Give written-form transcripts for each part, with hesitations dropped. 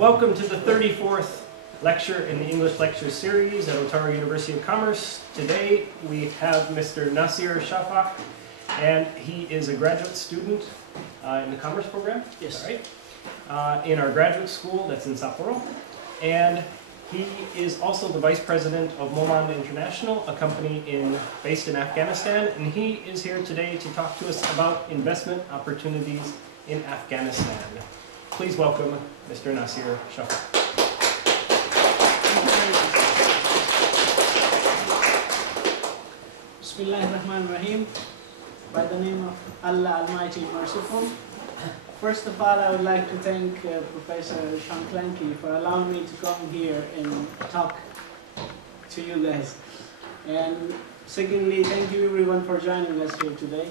Welcome to the 34th lecture in the English lecture series at Otaru University of Commerce. Today we have Mr. Naseer Shafaq, and he is a graduate student in the commerce program. Yes. All right. In our graduate school that's in Sapporo. And he is also the vice president of Momand International, a company based in Afghanistan. And he is here today to talk to us about investment opportunities in Afghanistan. Please welcome Mr. Naseer Shafaq. Bismillahirrahmanirrahim. By the name of Allah Almighty Merciful. First of all, I would like to thank Professor Sean Clanky for allowing me to come here and talk to you guys. And secondly, thank you everyone for joining us here today.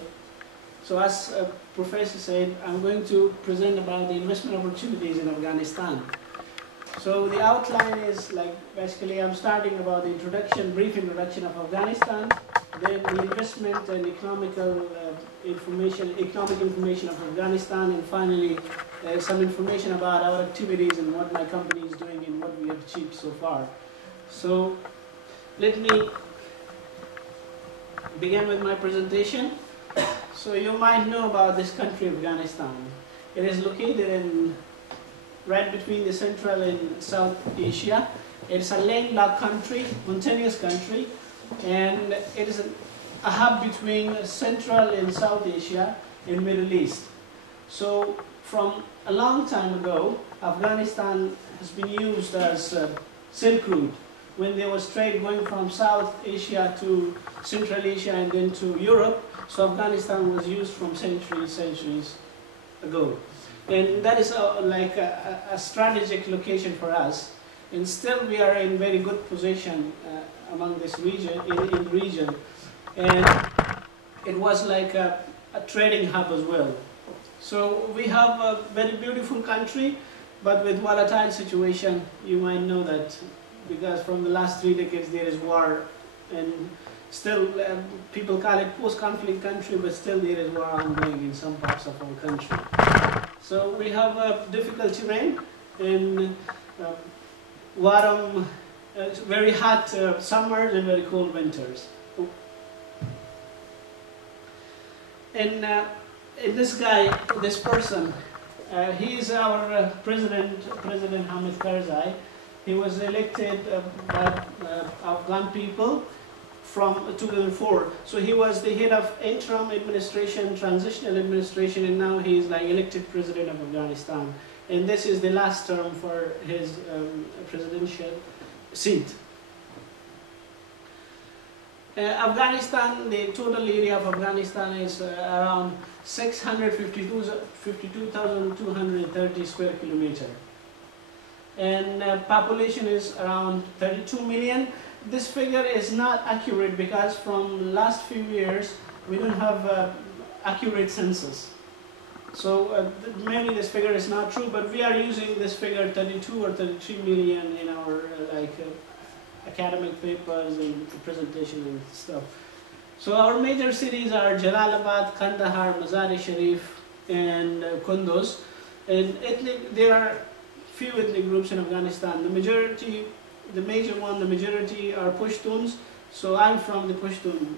So as Professor said, I'm going to present about the investment opportunities in Afghanistan. So the outline is like, basically I'm starting about the brief introduction of Afghanistan, then the investment and economic information of Afghanistan, and finally some information about our activities and what my company is doing and what we have achieved so far. So let me begin with my presentation. So you might know about this country, Afghanistan. It is located right between the Central and South Asia. It's a landlocked country, mountainous country, and it is a hub between Central and South Asia and Middle East. So from a long time ago, Afghanistan has been used as Silk Route. When there was trade going from South Asia to Central Asia and then to Europe, so Afghanistan was used from centuries ago. And that is like a strategic location for us. And still we are in very good position among this region, in the region. And it was like a trading hub as well. So we have a very beautiful country, but with volatile situation. You might know that because from the last 3 decades there is war, and still people call it post-conflict country, but still there is war ongoing in some parts of our country. So we have a difficult terrain and warm, very hot summers and very cold winters. And this person, he is our President Hamid Karzai. He was elected by Afghan people from 2004. So he was the head of interim administration, transitional administration, and now he is like elected president of Afghanistan. And this is the last term for his presidential seat. Afghanistan, the total area of Afghanistan is around 652,230 square kilometers. And population is around 32 million. This figure is not accurate because from last few years we don't have accurate census. So maybe this figure is not true, but we are using this figure 32 or 33 million in our academic papers and presentation and stuff. So our major cities are Jalalabad, Kandahar, Mazar-e-Sharif, and Kunduz. And there are few ethnic groups in Afghanistan. The majority are Pashtuns. So I'm from the Pashtun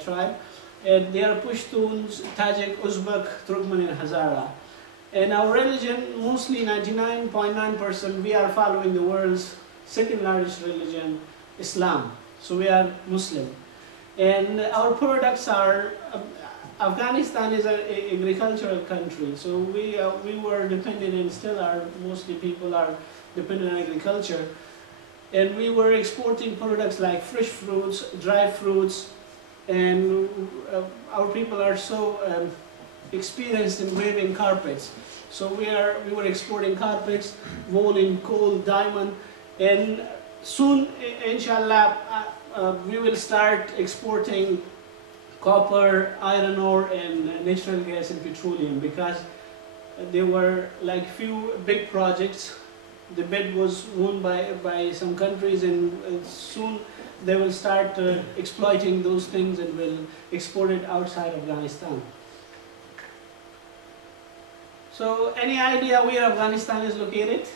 tribe. And they are Pashtuns, Tajik, Uzbek, Turkmen, and Hazara. And our religion, mostly 99.9%, we are following the world's second largest religion, Islam. So we are Muslim. And our products are, Afghanistan is an agricultural country. So we were dependent, and still are, mostly people are dependent on agriculture. And we were exporting products like fresh fruits, dry fruits, and our people are so experienced in weaving carpets. So we were exporting carpets, wool, coal, diamond, and soon, inshallah, we will start exporting copper, iron ore, and natural gas and petroleum, because there were like few big projects. The bid was won by some countries, and soon they will start exploiting those things and will export it outside Afghanistan. So any idea where Afghanistan is located?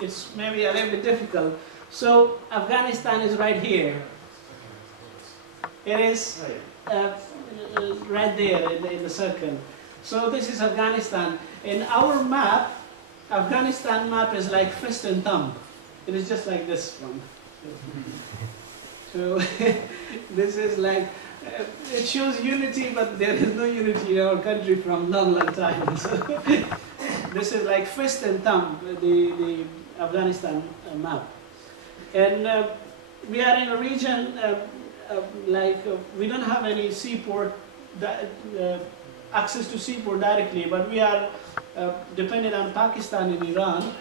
it's maybe a little bit difficult. So Afghanistan is right here. It is right there in the circle. So this is Afghanistan. In our map, Afghanistan map is like fist and thumb. It is just like this one. So this is like, it shows unity, but there is no unity in our country from long, long time. So this is like fist and thumb, the Afghanistan map. And we are in a region we don't have any seaport, access to seaport directly, but we are dependent on Pakistan and Iran,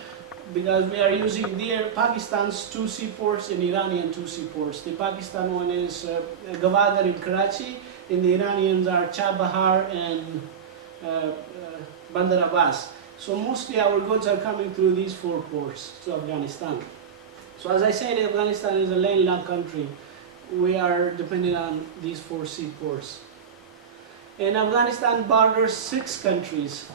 because we are using Pakistan's 2 seaports and Iranian 2 seaports. The Pakistan one is Gwadar in Karachi, and the Iranians are Chabahar and Bandar Abbas. So mostly our goods are coming through these 4 ports to Afghanistan. So as I said, Afghanistan is a landlocked country. We are dependent on these 4 seaports. And Afghanistan borders 6 countries.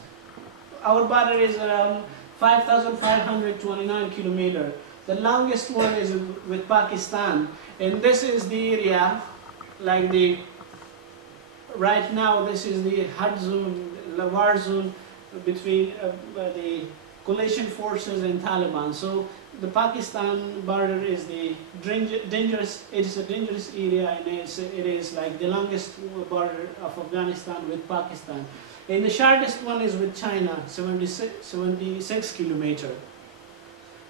Our border is around 5,529 kilometers. The longest one is with Pakistan. And this is the area, like right now this is the hard zone, the war zone between the coalition forces and Taliban. So the Pakistan border is the dangerous. It is a dangerous area, and it is like the longest border of Afghanistan with Pakistan. And the shortest one is with China, 76 kilometers.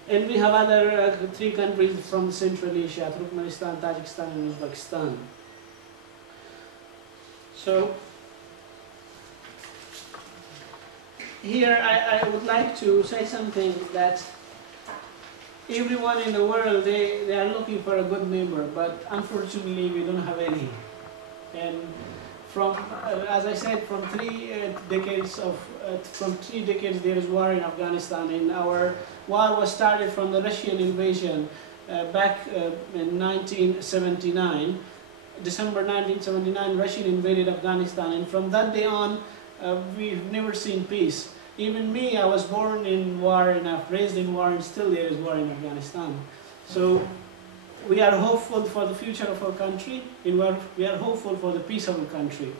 And we have other 3 countries from Central Asia: Turkmenistan, Tajikistan, and Uzbekistan. So here I would like to say something, that everyone in the world, they are looking for a good neighbor, but unfortunately we don't have any. And from, as I said, from 3 decades there is war in Afghanistan, and our war was started from the Russian invasion back in 1979. December 1979, Russia invaded Afghanistan, and from that day on, we've never seen peace. Even me, I was born in war and raised in war, and still there is war in Afghanistan. So we are hopeful for the future of our country, and we are hopeful for the peace of our country.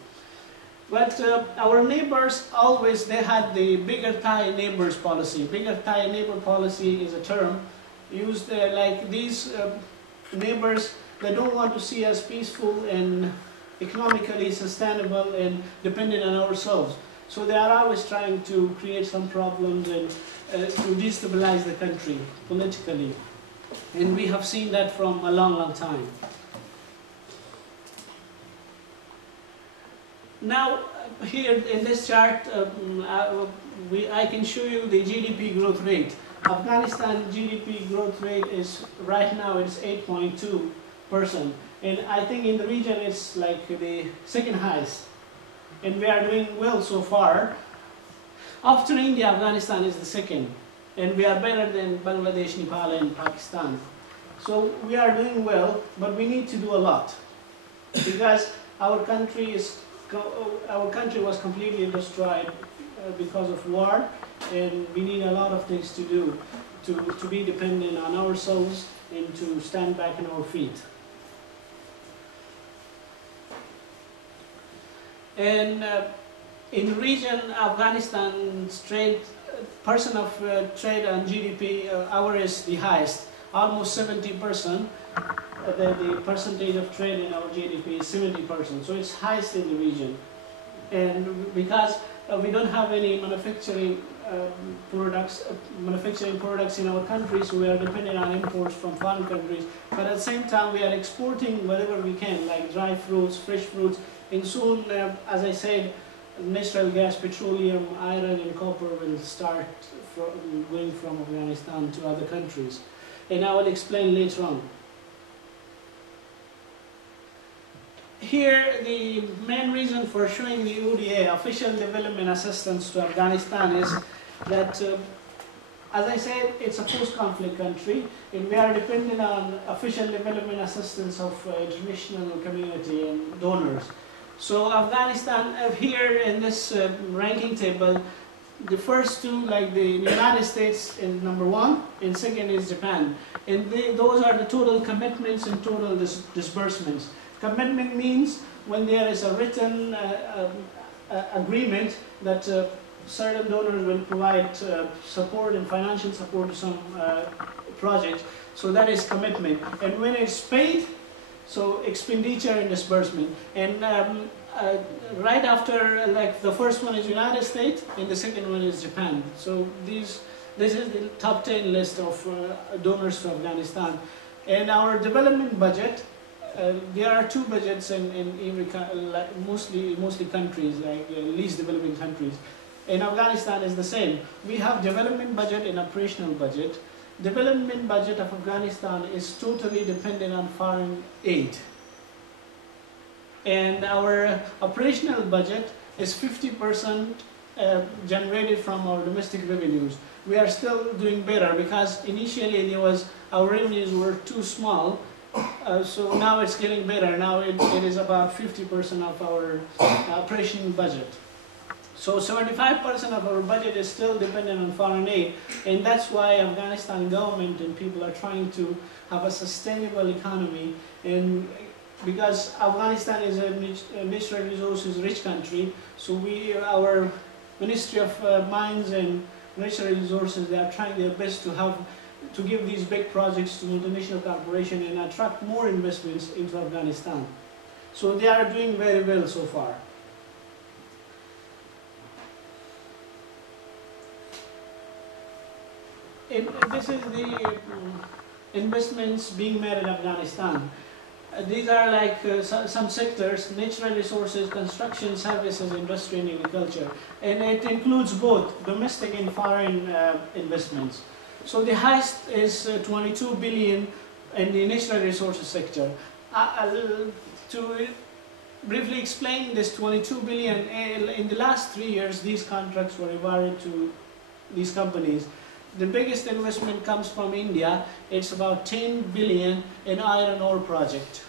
But our neighbors always, they had the bigger tie neighbors policy. Bigger tie neighbor policy is a term used like these neighbors, they don't want to see us peaceful and economically sustainable and dependent on ourselves. So they are always trying to create some problems and to destabilize the country politically. And we have seen that from a long, long time. Now, here in this chart, I can show you the GDP growth rate. Afghanistan GDP growth rate is, right now, it's 8.2%. And I think in the region it's like the 2nd highest. And we are doing well so far. After India, Afghanistan is the 2nd. And we are better than Bangladesh, Nepal, and Pakistan. So we are doing well, but we need to do a lot. Because our country was completely destroyed because of war, and we need a lot of things to do to be dependent on ourselves and to stand back on our feet. And in region, Afghanistan's trade, percent of trade and GDP, our is the highest, almost 70%. The percentage of trade in our GDP is 70%, so it's highest in the region. And because we don't have any manufacturing products in our country, so we are dependent on imports from foreign countries. But at the same time, we are exporting whatever we can, like dry fruits, fresh fruits, and soon, as I said, natural gas, petroleum, iron, and copper will start going from Afghanistan to other countries. And I will explain later on. Here, the main reason for showing the ODA, Official Development Assistance to Afghanistan, is that, as I said, it's a post-conflict country, and we are dependent on official development assistance of international community and donors. So Afghanistan, here in this ranking table, the first two, like the United States is number one, and second is Japan. And those are the total commitments and total disbursements. Commitment means when there is a written agreement that certain donors will provide support and financial support to some project. So that is commitment. And when it's paid, so expenditure and disbursement. And right after, like the first one is United States and the second one is Japan. So this is the top 10 list of donors to Afghanistan. And our development budget, there are two budgets in every mostly countries, like least developing countries. In Afghanistan is the same. We have development budget and operational budget. Development budget of Afghanistan is totally dependent on foreign aid. And our operational budget is 50% generated from our domestic revenues. We are still doing better because initially our revenues were too small. So now it's getting better. Now it is about 50% of our operational budget. So 75% of our budget is still dependent on foreign aid, and that's why Afghanistan government and people are trying to have a sustainable economy. And because Afghanistan is a natural resources rich country, so our Ministry of Mines and Natural Resources, they are trying their best to give these big projects to multinational corporations and attract more investments into Afghanistan. So they are doing very well so far. This is the investments being made in Afghanistan. These are like some sectors: natural resources, construction, services, industry, and agriculture. And it includes both domestic and foreign investments. So the highest is 22 billion in the natural resources sector. To briefly explain this 22 billion, in the last 3 years, these contracts were awarded to these companies. The biggest investment comes from India. It's about 10 billion in iron ore project.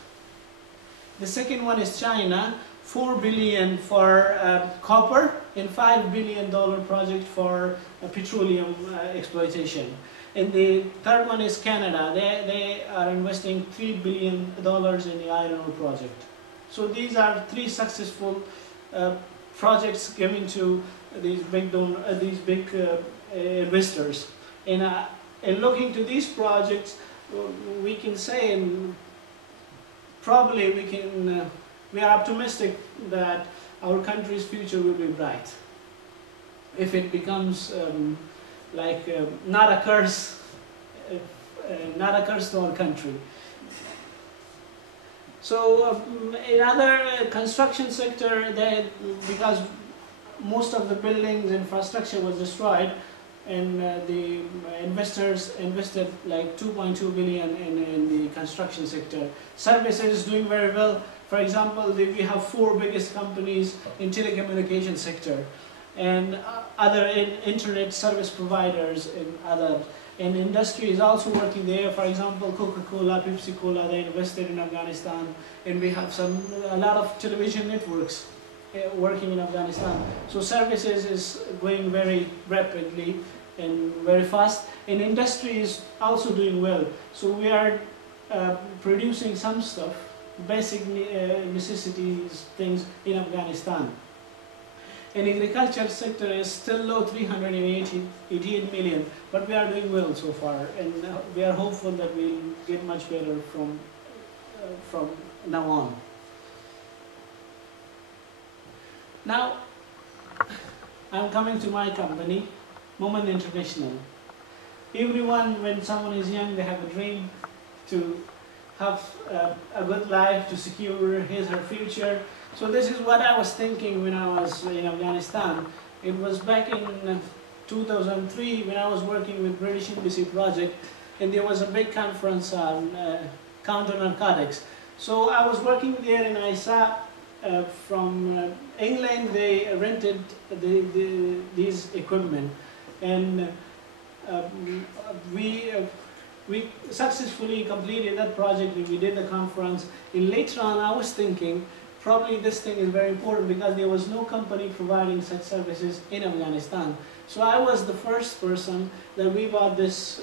The second one is China, 4 billion for copper and $5 billion project for petroleum exploitation. And the third one is Canada. They are investing $3 billion in the iron ore project. So these are three successful projects given to these big investors. And looking to these projects, we can say, and probably we are optimistic that our country's future will be bright if it becomes not a curse to our country. So in other construction sector, because most of the buildings infrastructure was destroyed, and the investors invested like 2.2 billion in the construction sector. Services is doing very well. For example, we have 4 biggest companies in telecommunication sector, and other internet service providers and other. And industry is also working there. For example, Coca-Cola, Pepsi-Cola, they invested in Afghanistan, and we have a lot of television networks working in Afghanistan. So services is going very rapidly and very fast, and industry is also doing well. So we are producing some stuff, basic necessities things in Afghanistan. And agriculture sector is still low, 388 million, but we are doing well so far, and we are hopeful that we'll get much better from now on. Now, I'm coming to my company, Momand International. Everyone, when someone is young, they have a dream to have a good life, to secure his or her future. So this is what I was thinking when I was in Afghanistan. It was back in 2003 when I was working with British Embassy project, and there was a big conference on counter narcotics. So I was working there, and I saw from England they rented these equipment, and we successfully completed that project, and we did the conference. And later on I was thinking, probably this thing is very important because there was no company providing such services in Afghanistan. So I was the first person that we bought this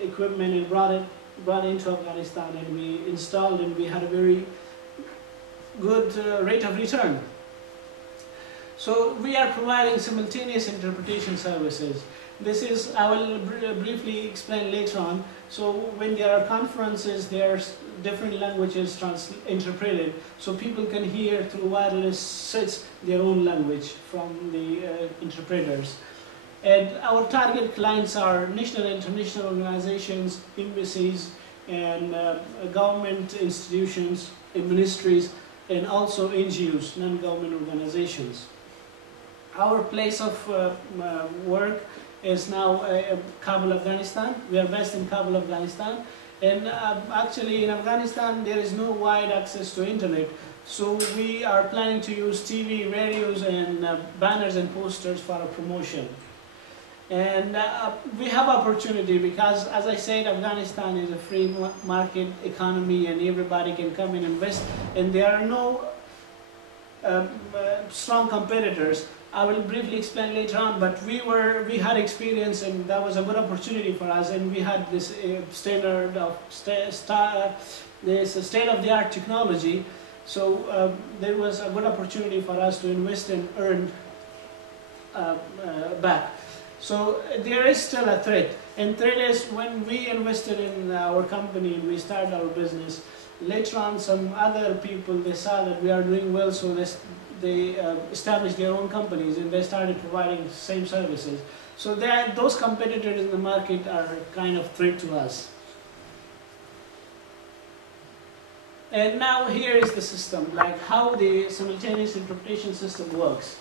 equipment and brought into Afghanistan, and we installed, and we had a very good rate of return. So we are providing simultaneous interpretation services. This is, I will briefly explain later on. So when there are conferences, there's different languages interpreted, so people can hear through wireless sets their own language from the interpreters. And our target clients are national and international organizations, embassies, and government institutions, and ministries, and also NGOs, non-government organizations. Our place of work is now Kabul, Afghanistan. We are based in Kabul, Afghanistan. And actually in Afghanistan there is no wide access to internet. So we are planning to use TV, radios, and banners and posters for our promotion. And we have opportunity because, as I said, Afghanistan is a free market economy and everybody can come and invest, and there are no strong competitors. I will briefly explain later on, but we had experience, and that was a good opportunity for us, and we had this state-of-the-art technology, so there was a good opportunity for us to invest and earn back. So there is still a threat, and threat is when we invested in our company and we started our business, later on some other people, they saw that we are doing well, so they established their own companies and they started providing the same services. So those competitors in the market are kind of threat to us. And now here is the system, like how the simultaneous interpretation system works.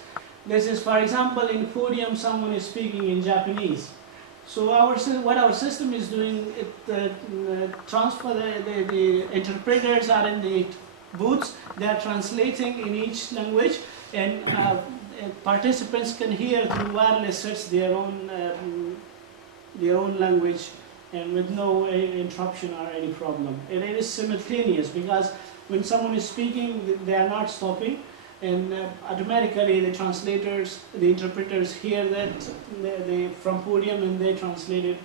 This is, for example, in podium someone is speaking in Japanese. So what our system is doing, it transfer the interpreters are in the booths, they are translating in each language, and participants can hear through wireless sets their own language, and with no interruption or any problem. And it is simultaneous because when someone is speaking, they are not stopping, and automatically the interpreters hear that from podium, and they translate it,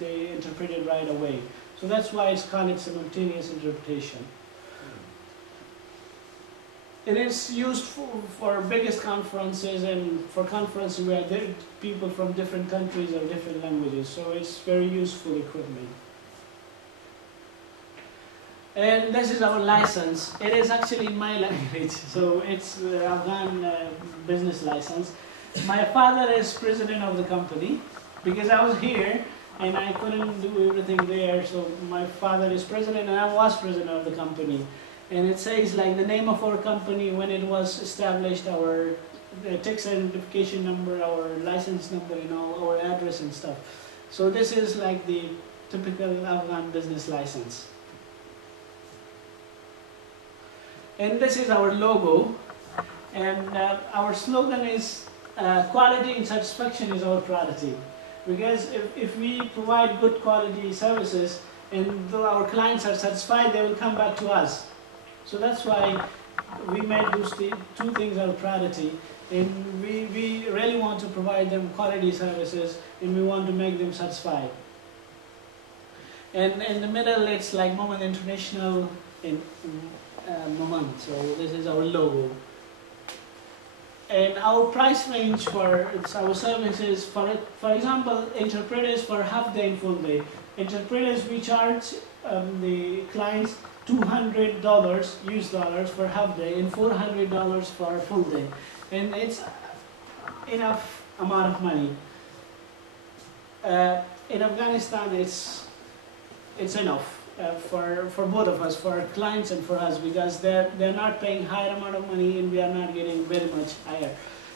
they interpret it right away. So that's why it's called simultaneous interpretation. It is used for biggest conferences and for conferences where there are people from different countries or different languages. So it's very useful equipment. And this is our license. It is actually my language, so it's Afghan business license. My father is president of the company because I was here and I couldn't do everything there. So my father is president and I was president of the company. And it says like the name of our company when it was established, our tax identification number, our license number, you know, our address and stuff. So this is like the typical Afghan business license. And this is our logo, and our slogan is quality and satisfaction is our priority. Because if we provide good quality services and though our clients are satisfied, they will come back to us. So that's why we made those two things our priority, and we really want to provide them quality services, and we want to make them satisfied. And in the middle it's like Momand International in Momand, so this is our logo. And our price range for our services, for example, interpreters for half day and full day. Interpreters, we charge the clients $200 US dollars for half day and $400 for full day, and it's enough amount of money. In Afghanistan, it's enough for both of us, for our clients and for us, because they're not paying higher amount of money and we are not getting very much higher.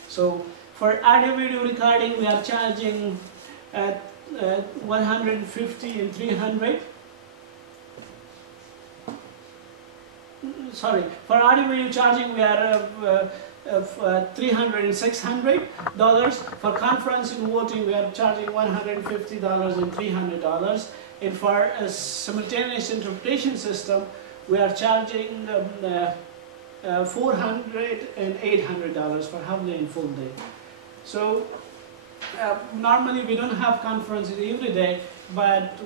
So for audio video recording, we are charging at 150 and 300. Sorry, for audio video charging we are $300 and $600. For conference and voting we are charging $150 and $300. And for a simultaneous interpretation system we are charging $400 and $800 for half day and full day. So normally we don't have conferences every day, but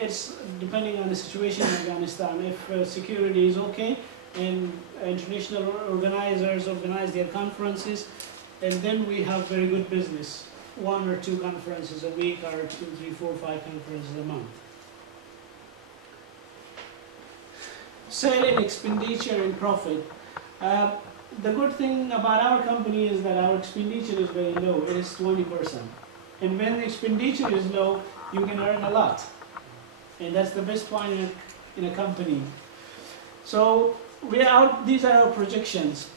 it's depending on the situation in Afghanistan. If security is okay and international organizers organize their conferences, and then we have very good business. 1 or 2 conferences a week, or 2, 3, 4, 5 conferences a month. Selling, expenditure, and profit. The good thing about our company is that our expenditure is very low. It is 20%. And when the expenditure is low, you can earn a lot. And that's the best point in a company. So these are our projections.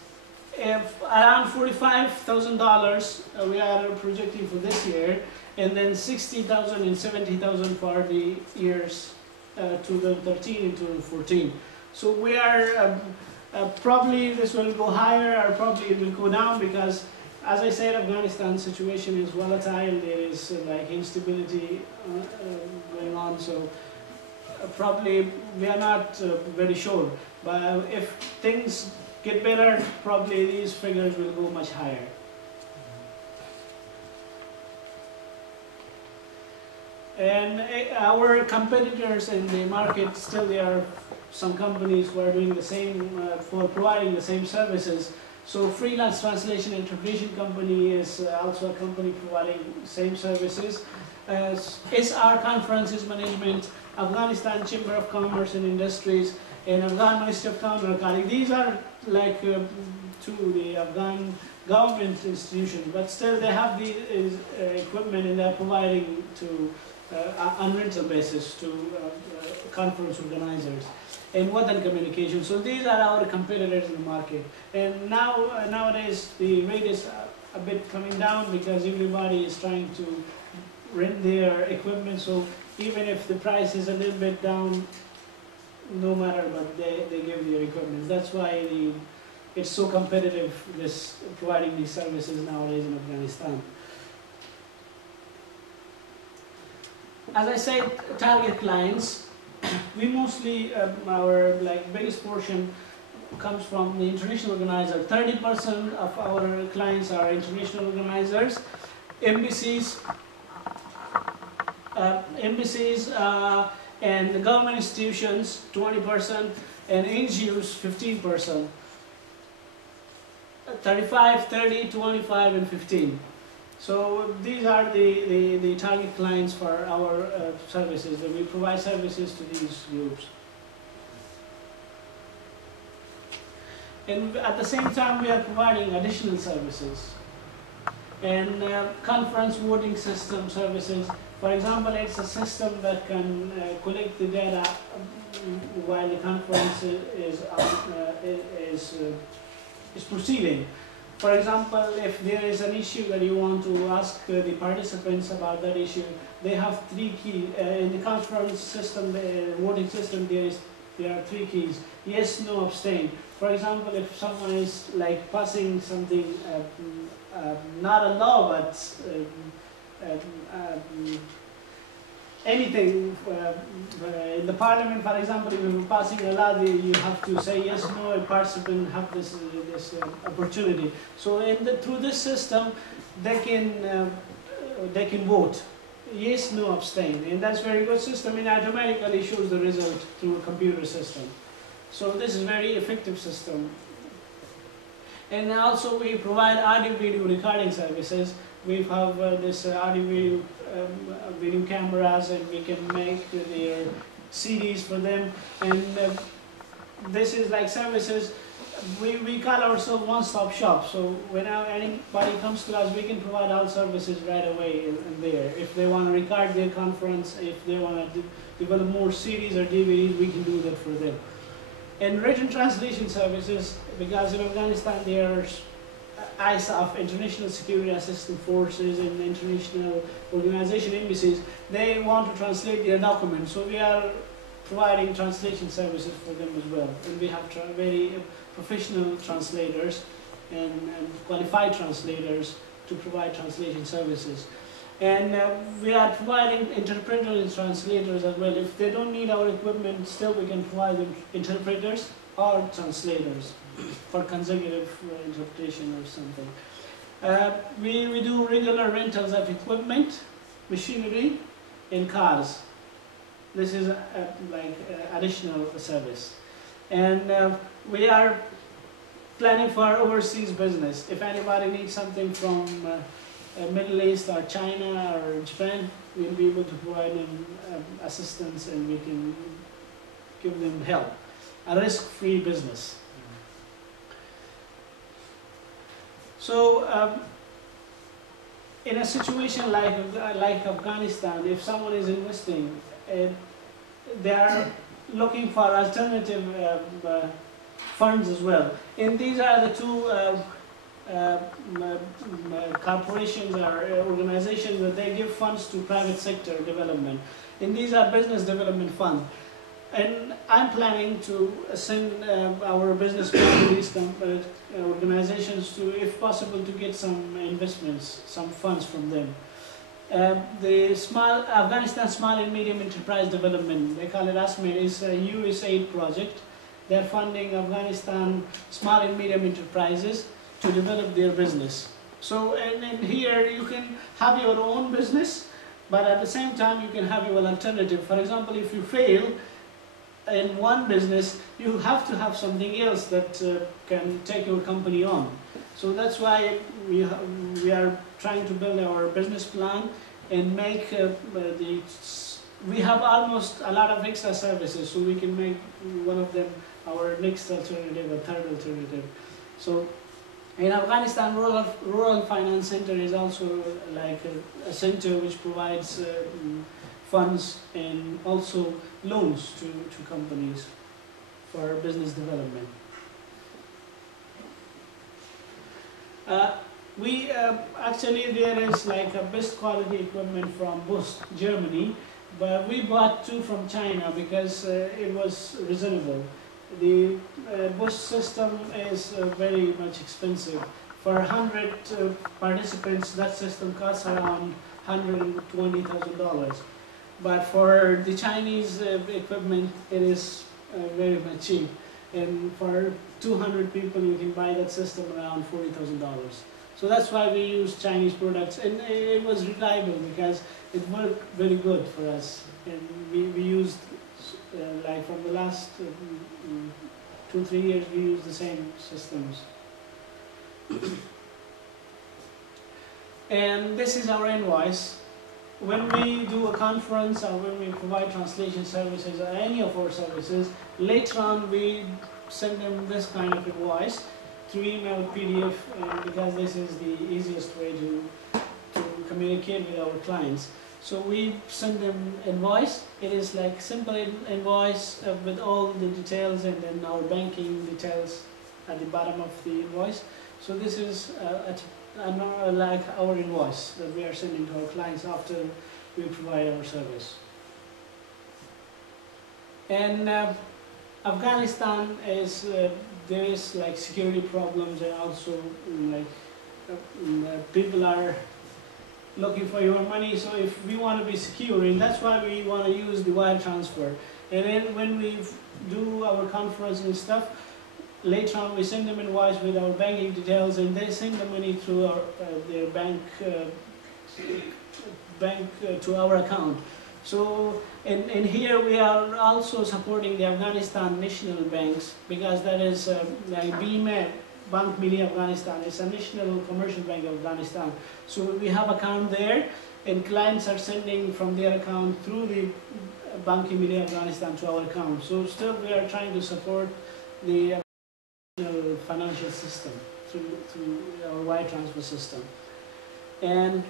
If around $45,000 we are projecting for this year, and then $60,000 and $70,000 for the years 2013 and 2014. So we are probably this will go higher, or probably it will go down, because as I said, Afghanistan situation is volatile. There is like instability going on, so probably we are not very sure. But if things get better, probably these figures will go much higher. And our competitors in the market, still there are some companies who are doing the same, for providing the same services. So Freelance Translation Interpretation Company is also a company providing same services. SR Conferences Management, Afghanistan Chamber of Commerce and Industries, and Afghan Ministry of Counter-Narcotics. These are like to the Afghan government institutions, but still they have the equipment, and they're providing to on rental basis to conference organizers. And Watan Communication. So these are our competitors in the market. And nowadays the rate is a bit coming down, because everybody is trying to rent their equipment. So even if the price is a little bit down, no matter, but they give their equipment. That's why it's so competitive, this providing these services nowadays in Afghanistan. As I said, target clients. We mostly, our biggest portion comes from the international organizer. 30% of our clients are international organizers, embassies, and the government institutions, 20%, and NGOs, 15%. 35, 30, 25, and 15. So these are the target clients for our services, and we provide services to these groups. And at the same time, we are providing additional services. And conference voting system services, for example, it's a system that can collect the data while the conference is proceeding. For example, if there is an issue that you want to ask the participants about that issue, they have 3 keys. In the conference system, the voting system, there are 3 keys: yes, no, abstain. For example, if someone is passing something, not a law, but anything in the parliament, for example, if you're passing a law, you have to say yes, no, and participants have this opportunity. So through this system, they can vote yes, no, abstain, and that's a very good system, and automatically shows the result through a computer system. So this is a very effective system. And also we provide audio-video recording services. We have this audio-video video cameras, and we can make their CDs for them. And this is like services. We call ourselves one-stop shop. So whenever anybody comes to us, we can provide all services right away in there. If they want to record their conference, if they want to develop more CDs or DVDs, we can do that for them. And written translation services, because in Afghanistan there's ISAF, International Security Assistance Forces, and international organization embassies, they want to translate their documents. So we are providing translation services for them as well. And we have very professional translators and qualified translators to provide translation services. And we are providing interpreters and translators as well. If they don't need our equipment, still we can provide them interpreters or translators for consecutive interpretation or something. We do regular rentals of equipment, machinery, and cars. This is like additional service. And we are planning for overseas business. If anybody needs something from Middle East or China or Japan, we'll be able to provide them assistance, and we can give them help. A risk-free business. So in a situation like Afghanistan, if someone is investing, they are looking for alternative funds as well. And these are the two corporations or organizations that they give funds to private sector development. And these are business development funds. And I'm planning to send our business plan to these organizations to, if possible, to get some investments, some funds from them. The Afghanistan Small and Medium Enterprise Development, they call it ASMED, is a USAID project. They're funding Afghanistan small and medium enterprises to develop their business. So, and here you can have your own business, but at the same time you can have your alternative. For example, if you fail in one business, you have to have something else that can take your company on. So that's why we are trying to build our business plan and make we have almost a lot of extra services, so we can make one of them our next alternative or third alternative. So in Afghanistan, Rural Finance Center is also like a center which provides funds and also loans to companies for business development. Actually there is like a best quality equipment from Bosch, Germany, but we bought two from China because it was reasonable. The Bosch system is very much expensive. For 100 participants, that system costs around $120,000. But for the Chinese equipment, it is very much cheap. And for 200 people, you can buy that system around $40,000. So that's why we use Chinese products. And it was reliable because it worked very good for us. And we used, like from the last 2-3 years, we use the same systems. And this is our invoice. When we do a conference or when we provide translation services or any of our services, later on we send them this kind of invoice through email, PDF, because this is the easiest way to communicate with our clients. So we send them invoice. It is like simple invoice with all the details and then our banking details at the bottom of the invoice. So this is like our invoice that we are sending to our clients after we provide our service. And Afghanistan is there is like security problems, and also like people are looking for your money. So if we want to be secure, and that's why we want to use the wire transfer. And then when we do our conference and stuff, later on we send them invoice with our banking details, and they send the money through our, their bank to our account. So and here we are also supporting the Afghanistan national banks, because that is like BMA, Bank Mili Afghanistan, is a national commercial bank of Afghanistan. So we have account there, and clients are sending from their account through the Bank Mili Afghanistan to our account. So still we are trying to support the financial system through our wire transfer system. And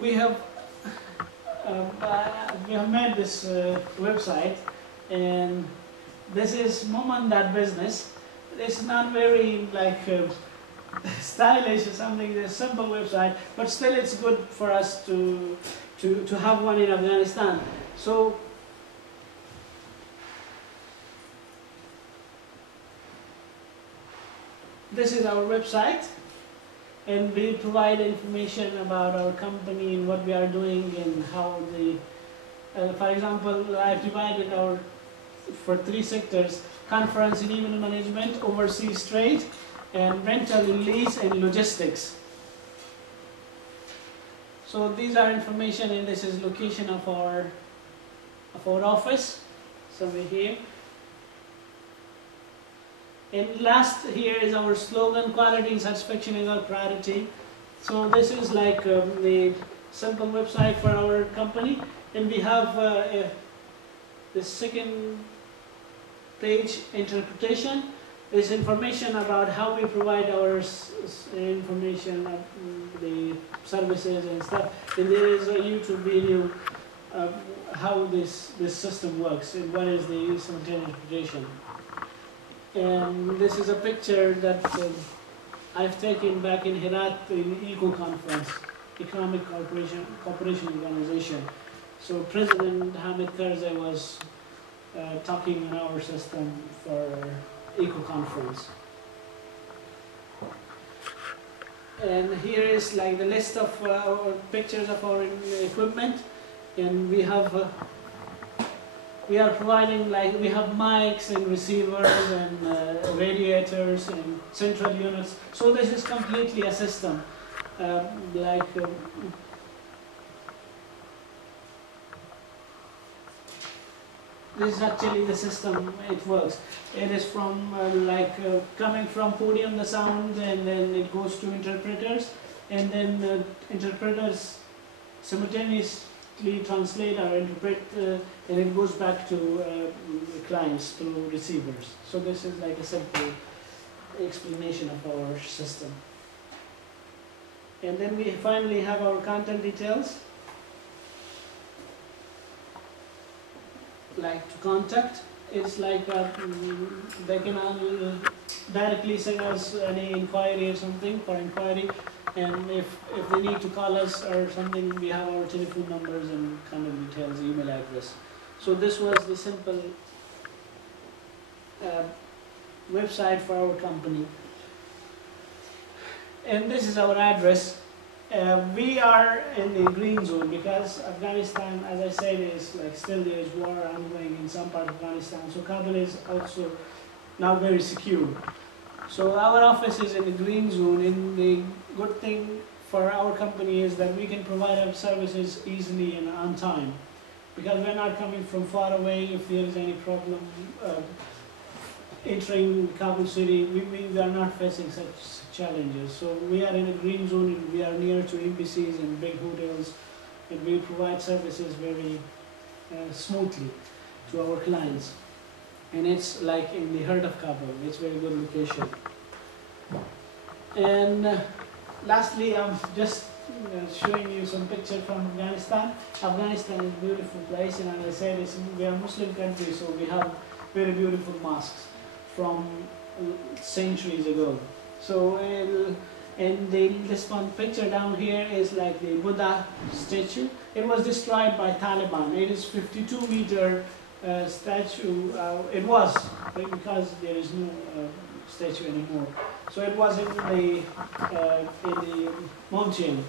we have made this website, and this is Momand.business. It's not very like stylish or something. It's a simple website, but still it's good for us to have one in Afghanistan. So this is our website, and we provide information about our company and what we are doing and how the, for example, I divided our for 3 sectors: conference and event management, overseas trade, and rental, lease, and logistics. So these are information, and this is location of our office. Somewhere here. And last here is our slogan: quality and satisfaction is our priority. So this is like the simple website for our company, and we have the second page, interpretation. There's information about how we provide our information, the services and stuff. And there is a YouTube video of how this system works and what is the simultaneous interpretation. And this is a picture that I've taken back in Herat in ECO conference, Economic Cooperation Organization. So President Hamid Karzai was talking on our system for ECO conference. And here is like the list of pictures of our equipment, and we are providing, like, we have mics and receivers and radiators and central units. So this is completely a system. This is actually the system, it works. It is from coming from podium, the sound, and then it goes to interpreters, and then interpreters simultaneously translate or interpret, and it goes back to clients through receivers. So this is like a simple explanation of our system. And then we finally have our contact details. Like to contact, it's like they can directly send us any inquiry or something for inquiry, and if they need to call us or something, we have our telephone numbers and contact details, email address. So this was the simple website for our company, and this is our address. We are in the green zone because Afghanistan, as I said, is like still there is war ongoing in some part of Afghanistan. So Kabul is also now very secure. So our office is in the green zone, and the good thing for our company is that we can provide our services easily and on time, because we're not coming from far away. If there is any problem entering Kabul city, we are not facing such challenges. So we are in a green zone, and we are near to embassies and big hotels, and we provide services very smoothly to our clients. And it's like in the heart of Kabul. It's a very good location. And lastly, I'm just showing you some pictures from Afghanistan. Afghanistan is a beautiful place, and as I said, we are a Muslim country, so we have very beautiful mosques from centuries ago. So, and this one picture down here is like the Buddha statue. It was destroyed by Taliban. It is 52-meter statue. It was, because there is no statue anymore. So it was in the mountain.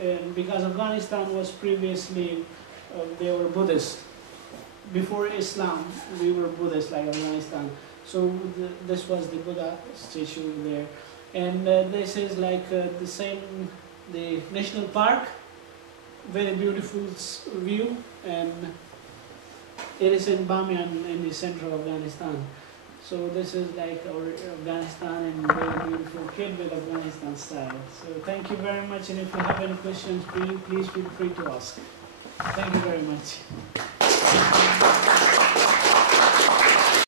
And because Afghanistan was previously, they were Buddhist. Before Islam, we were Buddhist like Afghanistan. So this was the Buddha statue there. And this is like the national park, very beautiful view, and it is in Bamiyan in the center of Afghanistan. So this is like our Afghanistan, and very beautiful kid with Afghanistan style. So thank you very much, and if you have any questions, please feel free to ask. Thank you very much.